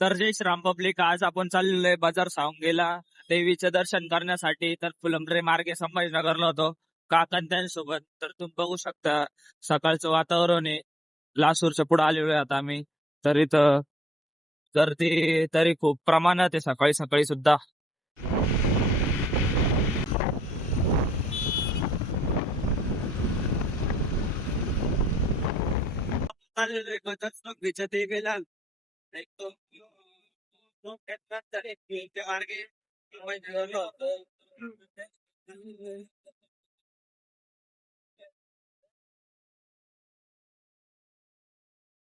तर जय श्रीराम पब्लिक, आज आपण चाललेलो आहे बाजार सावंगीला देवीचं दर्शन करण्यासाठी. तर फुलंब्री मार्गे संभाजीनगरला होतो काकांत्यांसोबत. तर तुम्ही बघू शकता सकाळचं वातावरण आहे. लासूरच्या पुढे आलेलो आहे आता आम्ही. तर इथं गर्दी तरी खूप प्रमाणात आहे सकाळी सकाळी सुद्धा.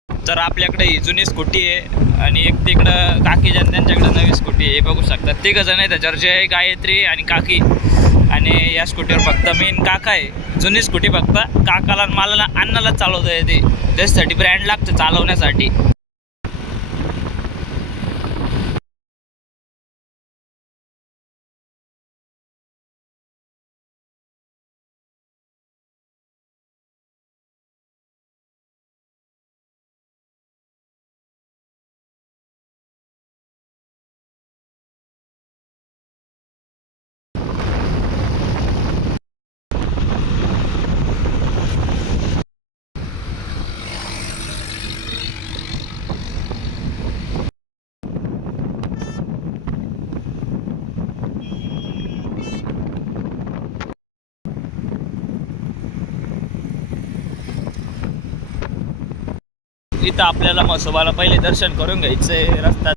तर आपल्याकडे ही जुनी स्कूटी आहे आणि एक तिकडं काकी त्यांच्याकडे नवी स्कूटी आहे. हे बघू शकता तिघ जण आहेत त्याच्यावर, जय, गायत्री आणि काकी. आणि या स्कूटीवर फक्त मेन काका आहे. जुनी स्कूटी फक्त काकाला मला अण्णाला चालवता येते, त्याच्यासाठी ब्रँड लागतं चालवण्यासाठी. इथं आपल्याला म्हसोबाला पहिले दर्शन करून घ्यायचंय रस्त्यात.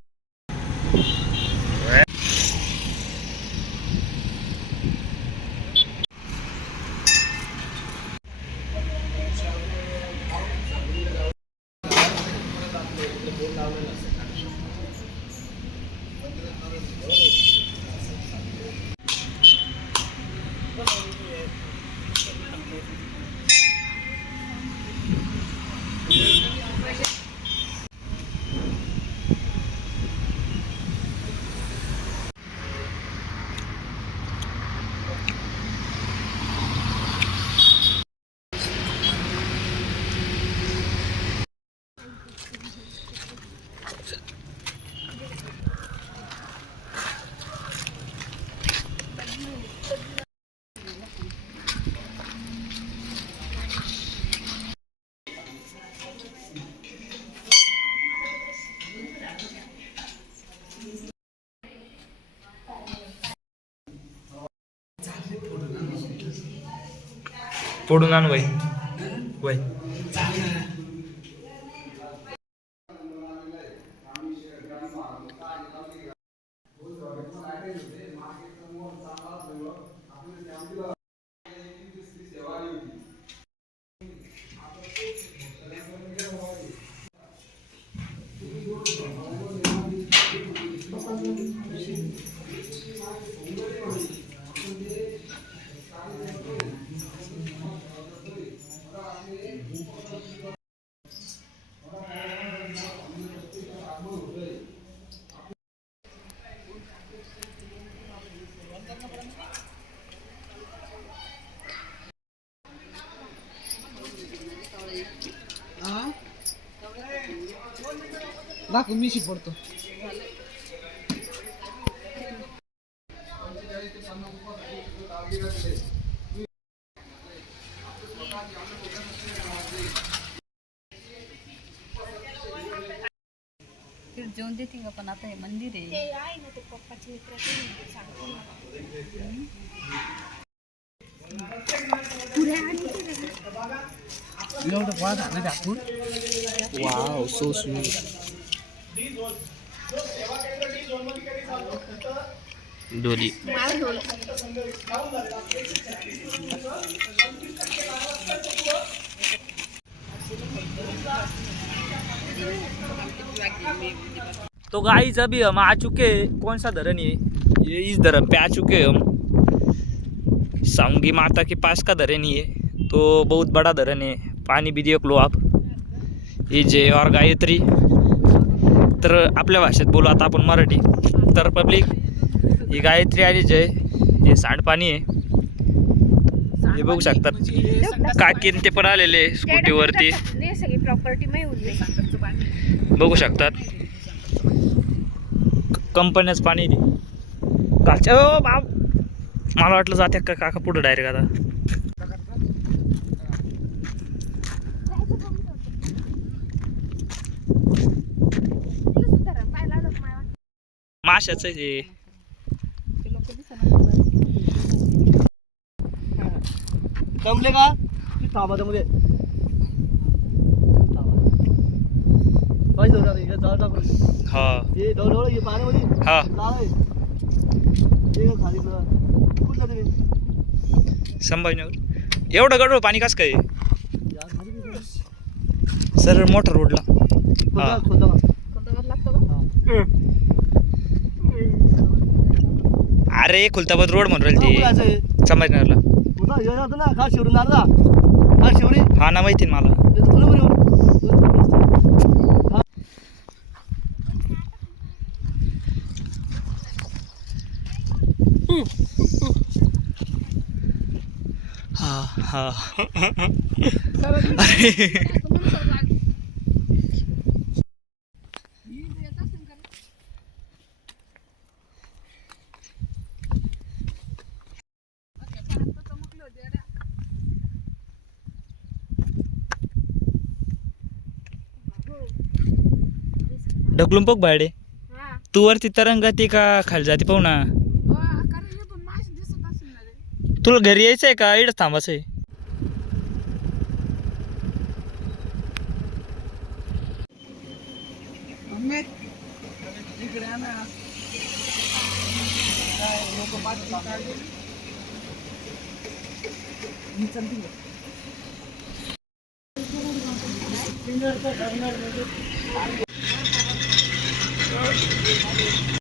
फोडून आण वय वय. दाखव मी शिपडतो. जेवण देते का, पण आता हे मंदिर आहे ना, ते पप्पाचे मित्र एवढं पाहत आलं दाखवून. Wow, so sweet. डोली तो गाइस अभी हम आ चुके हैं. कौन सा धरन ये इस धरन पे आ चुके हैं हम. सावंगी माता के पास का धरन ही है, तो बहुत बड़ा धरन है. पानी भी देख लो आप. ये जय और गायत्री. तर आपल्या भाषेत बोलू आता आपण मराठी. तर पब्लिक, ही गायत्री आणि जय हे सांडपाणी आहे. हे बघू शकतात काकीन ते पण आलेले स्कूटीवरती. सगळी प्रॉपर्टी बघू शकतात. कंपन्याच पाणी दे काच्या ओ बाप मला वाटलं जाते का काका पुढे डायरेक्ट आता माशाचं हे ते लोक दिसणार जमले का ती थांबा त्यामध्ये पाहिजे होता इकडे जाळ टाकून हा हे डवळ हे पाण्यामध्ये हा जाळ आहे हे खाली कुठलं तुम्ही संभाजीनगर एवढं गडबड पाणी कसं काय या खाली सर मोटर रोडला खोदा खोदा कोणता लागतो का अरे खुलताबाद रोड म्हणून राहिली जायचं आहे ती संभाजीनगरला मुदा हे जातो ना खा शिवरून जाणार ना खा शिवरी हा ना माहिती ना मला हे तुला बरी हा हा ढकलून बघ बायडे तू वरती तरंग ती का खाली जाते पाहू ना तुला घरी यायचं आहे का इकडं थांबायचं आहे